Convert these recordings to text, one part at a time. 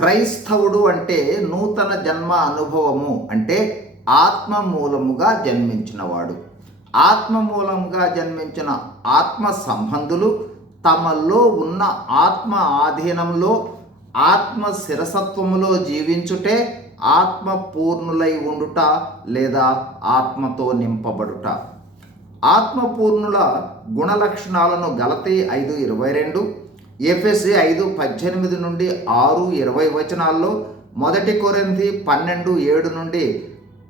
క్రైస్తవుడు అంటే నూతన జన్మ అనుభవము అంటే ఆత్మ మూలముగా జన్మించినవాడు. ఆత్మ మూలముగా జన్మించిన ఆత్మ సంబంధులు తమలో ఉన్న ఆత్మ ఆధీనంలో ఆత్మ శిరసత్వములో జీవించుటే ఆత్మ పూర్ణులై ఉండుట లేదా ఆత్మతో నింపబడుట. ఆత్మపూర్ణుల గుణలక్షణాలను గలతి ఐదు ఇరవై రెండు. ఎఫ్ఎస్సి ఐదు పద్దెనిమిది నుండి ఆరు ఇరవై వచనాల్లో మొదటి కొరింథీ పన్నెండు ఏడు నుండి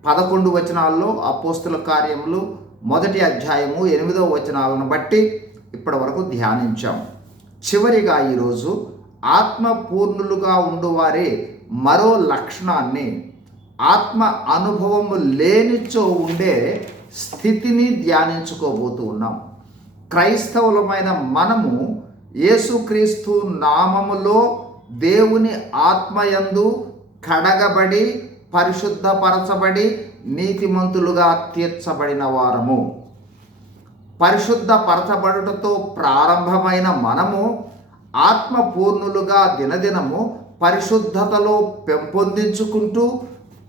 పదకొండు వచనాల్లో అపోస్తుల కార్యములు మొదటి అధ్యాయము ఎనిమిదవ వచనాలను బట్టి ఇప్పటి వరకు ధ్యానించాం. చివరిగా ఈరోజు ఆత్మ పూర్ణులుగా మరో లక్షణాన్ని ఆత్మ అనుభవము లేనిచో ఉండే స్థితిని ధ్యానించుకోబోతూ ఉన్నాం. క్రైస్తవులమైన మనము యేసుక్రీస్తు నామములో దేవుని ఆత్మయందు కడగబడి పరిశుద్ధపరచబడి నీతిమంతులుగా తీర్చబడిన వారము. పరిశుద్ధపరచబడుటతో ప్రారంభమైన మనము ఆత్మపూర్ణులుగా దినదినము పరిశుద్ధతలో పెంపొందించుకుంటూ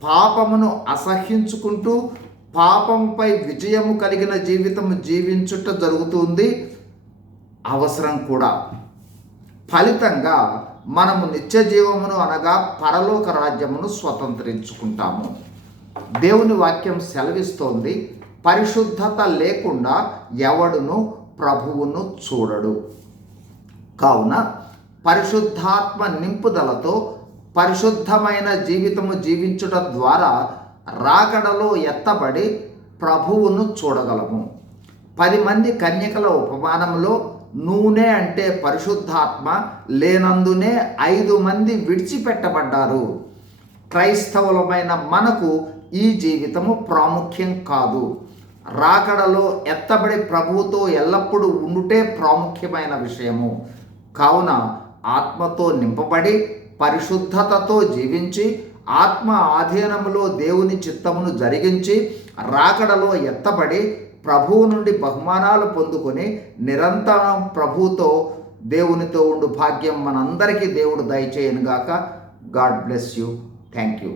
పాపమును అసహ్యించుకుంటూ పాపంపై విజయము కలిగిన జీవితము జీవించుట జరుగుతుంది. అవసరం కూడా. ఫలితంగా మనము నిత్య జీవమును అనగా పరలోక రాజ్యమును స్వతంత్రించుకుంటాము. దేవుని వాక్యం సెలవిస్తోంది పరిశుద్ధత లేకుండా ఎవడును ప్రభువును చూడడు. కావున పరిశుద్ధాత్మ నింపుదలతో పరిశుద్ధమైన జీవితము జీవించుట ద్వారా రాకడలో ఎత్తబడి ప్రభువును చూడగలము. పది మంది కన్యకల ఉపమానంలో నూనె అంటే పరిశుద్ధాత్మ లేనందునే ఐదు మంది విడిచిపెట్టబడ్డారు. క్రైస్తవులమైన మనకు ఈ జీవితము ప్రాముఖ్యం కాదు. రాకడలో ఎత్తబడి ప్రభువుతో ఎల్లప్పుడూ ఉండుటే ప్రాముఖ్యమైన విషయము. కావున ఆత్మతో నింపబడి పరిశుద్ధతతో జీవించి ఆత్మ ఆధీనములో దేవుని చిత్తమును జరిగించి రాకడలో ఎత్తబడి ప్రభువు నుండి బహుమానాలు పొందుకొని నిరంతరం ప్రభువుతో దేవునితో ఉండు. భాగ్యం మనందరికీ దేవుడు దయచేయను గాక God bless you. Thank you